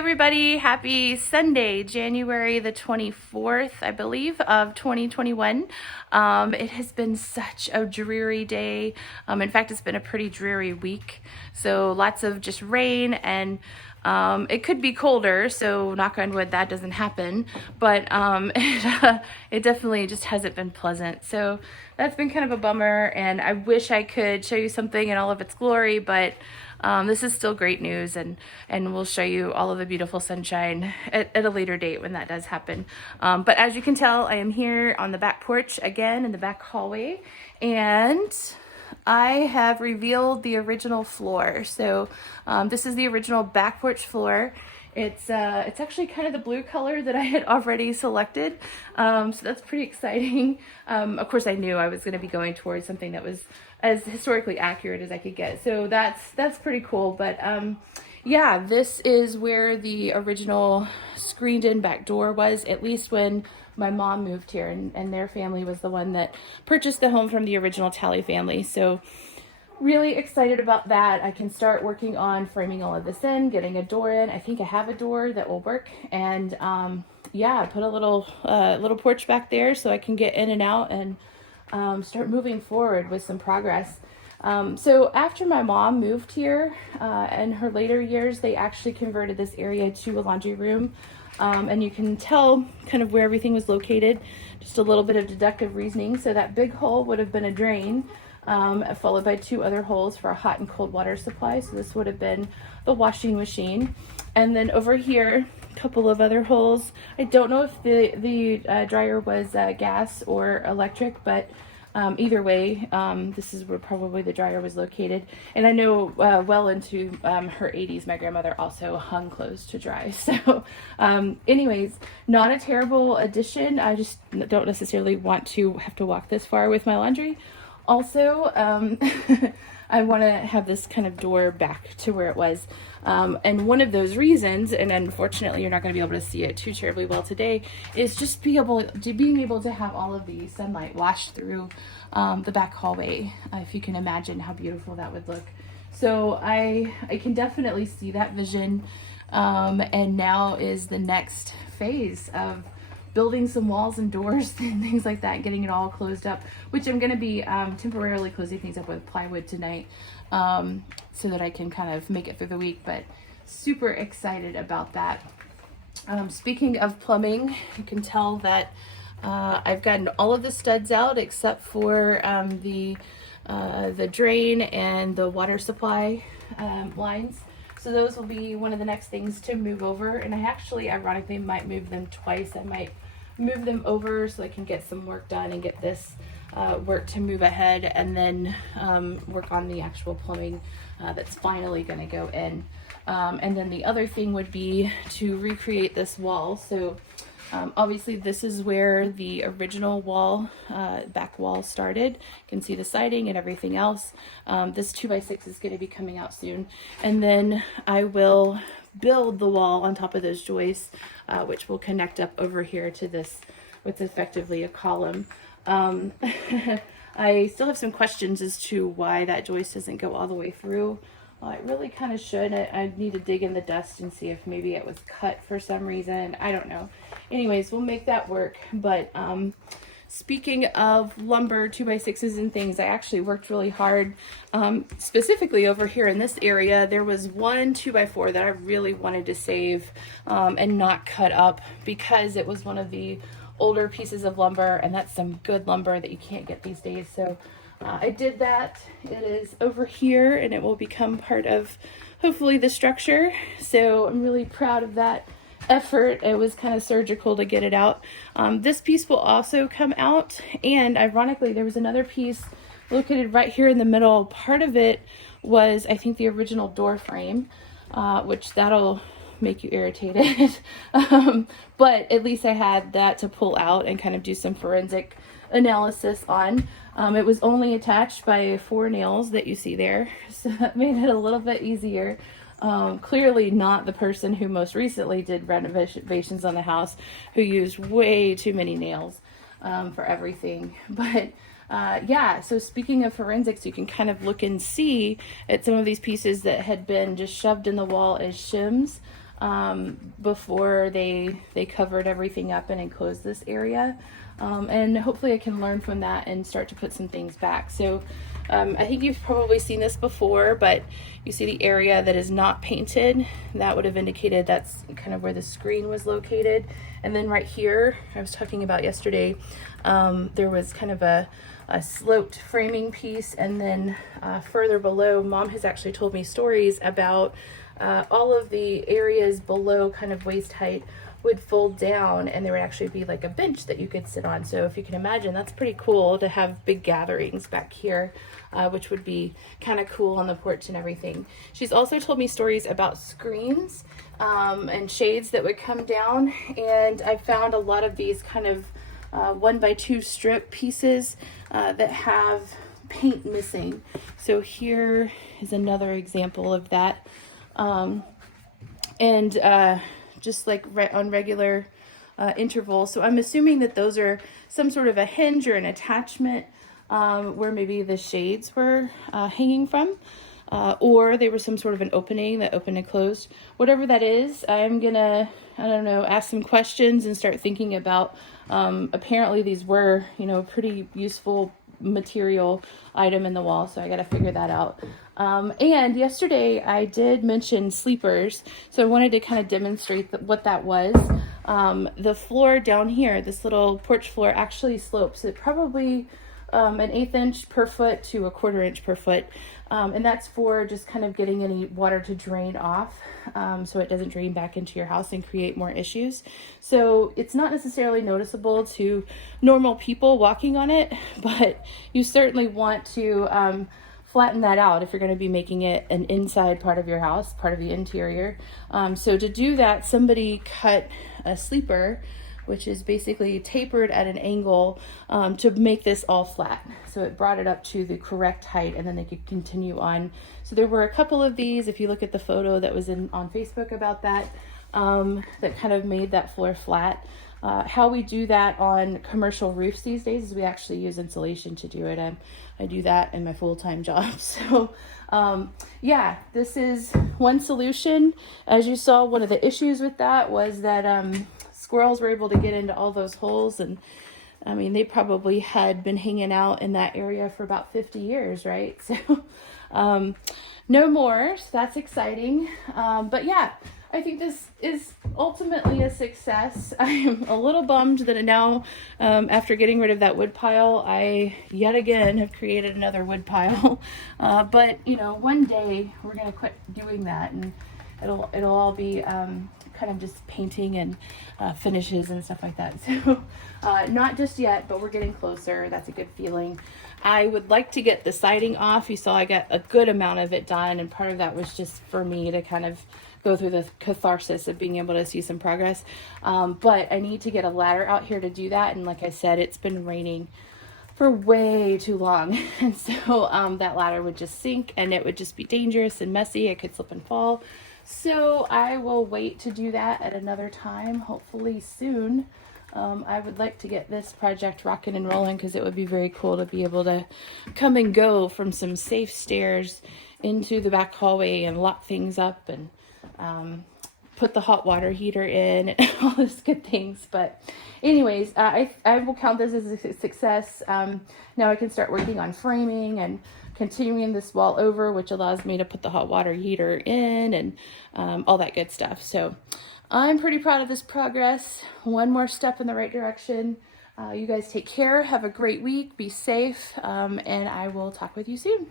Everybody, happy Sunday, January the 24th, I believe, of 2021. It has been such a dreary day. In fact, it's been a pretty dreary week. So lots of just rain and it could be colder, so knock on wood that doesn't happen, but it definitely just hasn't been pleasant. So that's been kind of a bummer, and I wish I could show you something in all of its glory, but this is still great news, and we'll show you all of the beautiful sunshine at a later date when that does happen. But as you can tell, I am here on the back porch again in the back hallway, and I have revealed the original floor. So this is the original back porch floor. It's actually kind of the blue color that I had already selected. So that's pretty exciting. Of course, I knew I was going to be going towards something that was as historically accurate as I could get. So that's pretty cool. But yeah, this is where the original screened in back door was, at least when my mom moved here, and their family was the one that purchased the home from the original Talley family. So really excited about that. I can start working on framing all of this in, getting a door in. I think I have a door that will work, and yeah, put a little porch back there so I can get in and out and start moving forward with some progress. So after my mom moved here, in her later years, they actually converted this area to a laundry room. And you can tell kind of where everything was located, just a little bit of deductive reasoning. So that big hole would have been a drain, followed by two other holes for a hot and cold water supply. So this would have been the washing machine. And then over here, a couple of other holes. I don't know if the dryer was gas or electric, but either way, this is where probably the dryer was located. And I know well into her 80s, my grandmother also hung clothes to dry. So anyways, not a terrible addition. I just don't necessarily want to have to walk this far with my laundry. Also, I want to have this kind of door back to where it was. And one of those reasons, and unfortunately you're not going to be able to see it too terribly well today, is just being able to have all of the sunlight wash through the back hallway. If you can imagine how beautiful that would look. So I can definitely see that vision. And now is the next phase of building some walls and doors and things like that, getting it all closed up, which I'm going to be temporarily closing things up with plywood tonight, so that I can kind of make it through the week, but super excited about that. Speaking of plumbing, you can tell that I've gotten all of the studs out except for the drain and the water supply lines. So those will be one of the next things to move over. And I actually, ironically, might move them twice. I might move them over so I can get some work done and get this work to move ahead, and then work on the actual plumbing that's finally going to go in. And then the other thing would be to recreate this wall. So obviously this is where the original wall, back wall started. You can see the siding and everything else. This 2x6 is going to be coming out soon. And then I will build the wall on top of those joists, which will connect up over here to this, what's effectively a column. I still have some questions as to why that joist doesn't go all the way through. Well, it really kind of should. I need to dig in the dust and see if maybe it was cut for some reason. I don't know. Anyways, we'll make that work. But speaking of lumber, 2x6s and things, I actually worked really hard. Specifically over here in this area, there was one 2x4 that I really wanted to save and not cut up, because it was one of the older pieces of lumber, and that's some good lumber that you can't get these days. So I did that. It is over here, and it will become part of hopefully the structure. So I'm really proud of that effort. It was kind of surgical to get it out. This piece will also come out, and ironically there was another piece located right here in the middle. Part of it was, I think, the original door frame, which that'll make you irritated. But at least I had that to pull out and kind of do some forensic analysis on. It was only attached by 4 nails that you see there, so that made it a little bit easier. Clearly not the person who most recently did renovations on the house, who used way too many nails for everything. But yeah, so speaking of forensics, you can kind of look and see at some of these pieces that had been just shoved in the wall as shims. before they covered everything up and enclosed this area. And hopefully I can learn from that and start to put some things back. So I think you've probably seen this before, but you see the area that is not painted. That would have indicated that's kind of where the screen was located. And then right here, I was talking about yesterday, there was kind of a sloped framing piece. And then further below, Mom has actually told me stories about all of the areas below kind of waist height would fold down, and there would actually be like a bench that you could sit on. So if you can imagine, that's pretty cool to have big gatherings back here, which would be kind of cool on the porch and everything. She's also told me stories about screens and shades that would come down, and I found a lot of these kind of 1x2 strip pieces that have paint missing. So here is another example of that. Just like on regular intervals. So I'm assuming that those are some sort of a hinge or an attachment where maybe the shades were hanging from, or they were some sort of an opening that opened and closed. Whatever that is, I'm gonna, I don't know, ask some questions and start thinking about, apparently these were, pretty useful material item in the wall, so I got to figure that out. And yesterday I did mention sleepers, so I wanted to kind of demonstrate what that was. The floor down here, this little porch floor, actually slopes. It probably an 1/8 inch per foot to a 1/4 inch per foot, and that's for just kind of getting any water to drain off, so it doesn't drain back into your house and create more issues. So it's not necessarily noticeable to normal people walking on it, but you certainly want to flatten that out if you're going to be making it an inside part of your house, part of the interior. So to do that, somebody cut a sleeper, which is basically tapered at an angle to make this all flat. So it brought it up to the correct height, and then they could continue on. So there were a couple of these, if you look at the photo that was on Facebook about that, that kind of made that floor flat. How we do that on commercial roofs these days is we actually use insulation to do it. I do that in my full-time job. So yeah, this is one solution. As you saw, one of the issues with that was that squirrels were able to get into all those holes, and I mean, they probably had been hanging out in that area for about 50 years, right? So no more, so that's exciting. But yeah, I think this is ultimately a success. I am a little bummed that now, after getting rid of that wood pile, I yet again have created another wood pile. But one day we're gonna quit doing that, and it'll all be kind of just painting and finishes and stuff like that. So not just yet, but we're getting closer. That's a good feeling. I would like to get the siding off. You saw I got a good amount of it done, and part of that was just for me to kind of go through the catharsis of being able to see some progress. But I need to get a ladder out here to do that. And like I said, it's been raining for way too long. And so that ladder would just sink, and it would just be dangerous and messy. I could slip and fall. So I will wait to do that at another time, hopefully soon. I would like to get this project rocking and rolling, because it would be very cool to be able to come and go from some safe stairs into the back hallway and lock things up and put the hot water heater in and all those good things. But anyways, I will count this as a success. Now I can start working on framing and continuing this wall over, which allows me to put the hot water heater in and all that good stuff. So I'm pretty proud of this progress. One more step in the right direction. You guys take care. Have a great week. Be safe. And I will talk with you soon.